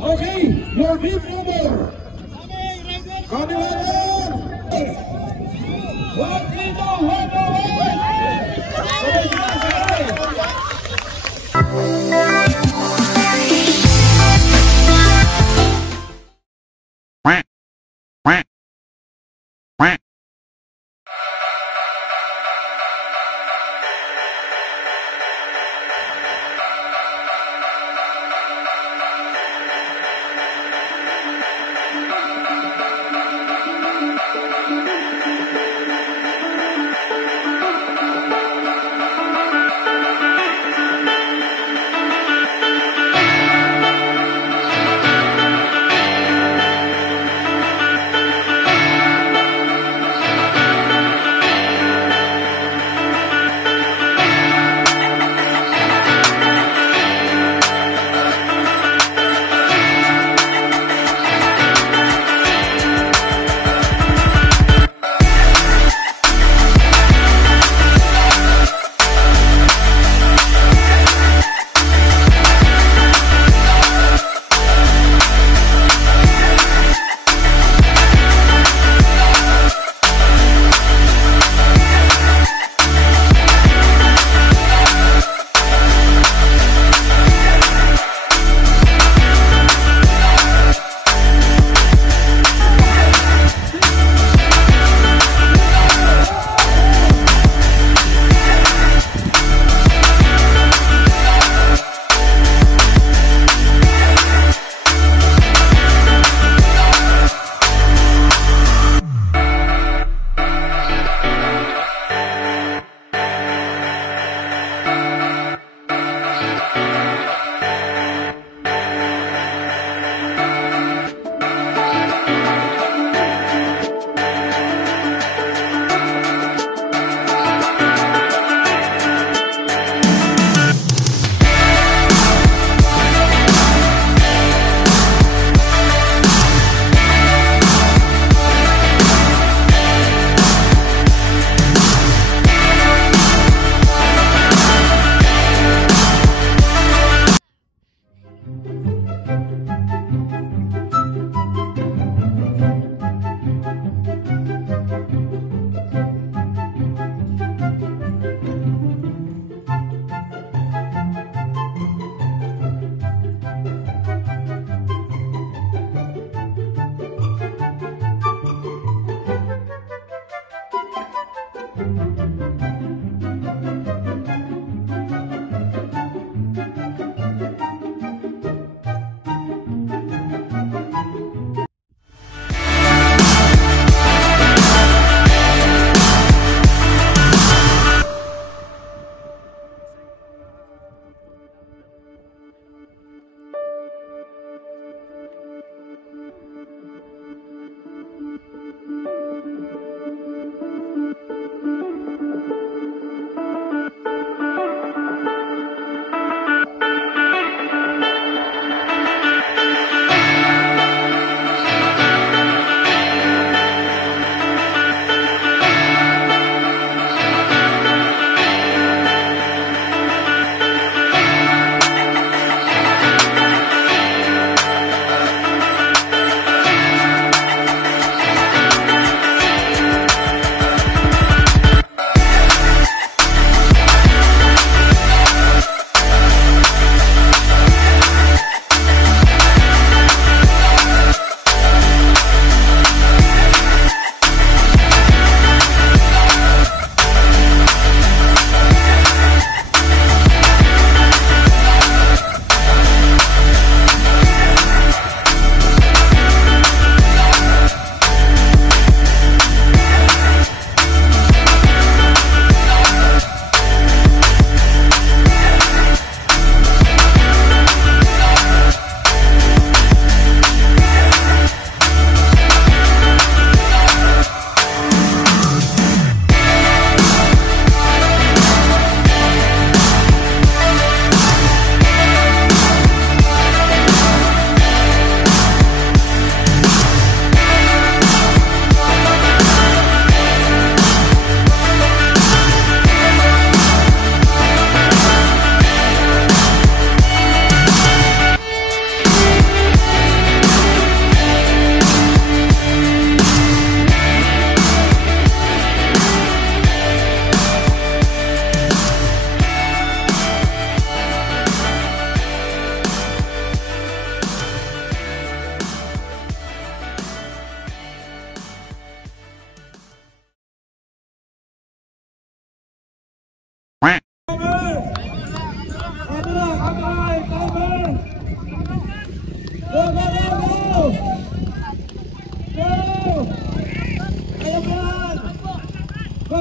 Okay, your big number. Kami lawan. Waktu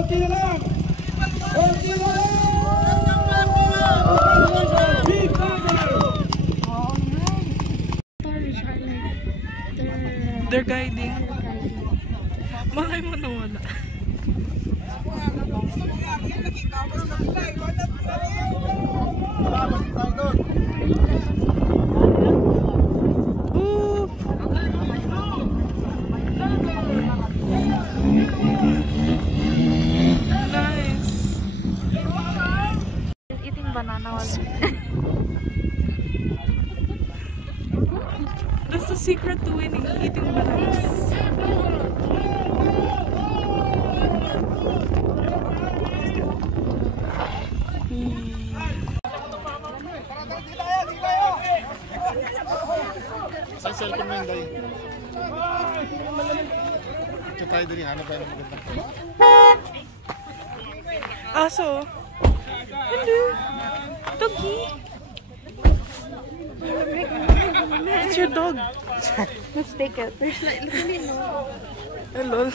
konti na lang. Konti na lang. Big Brother. They're guiding. Malay mo na wala. Ooh. Nice. Eating banana while That's the secret to winning, eating bananas. Sa cellphone mo yun, Day. Ito tayo din, hanap tayo ng magandang photo. Aso. Hello. Doggy. It's your dog. let's take it. There's like Hello.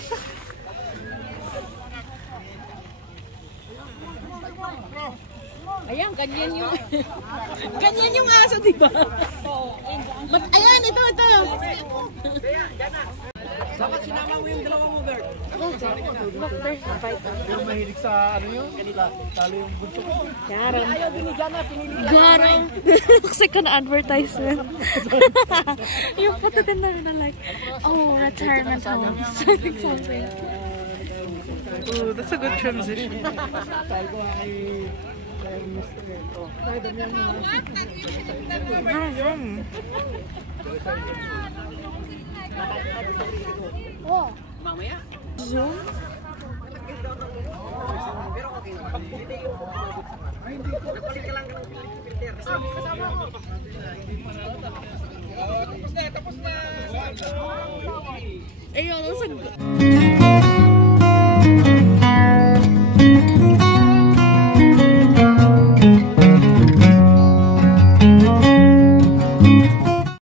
Ayan, ganyan yung aso, di ba? Ayan, ito. Saka sinama mo yung dalawa mo, girl. Look, there's a bite. Yung mahilig sa ano yun? Talo yung bunso ko. Garang. Ayaw binigyan na, pinili. Garang. Kasi ka na advertisement. Yung patatin namin na like, oh, retirement home. Something. Ooh, that's a good transition. Talo ko nga kay Mr. Gento. Ay, damihan mo. Vroom, vroom. Oh. Mamaya. Zoom? Pero okay naman. Napalit ka lang ka ng filter. Kasama ko. Tapos na. Ayun,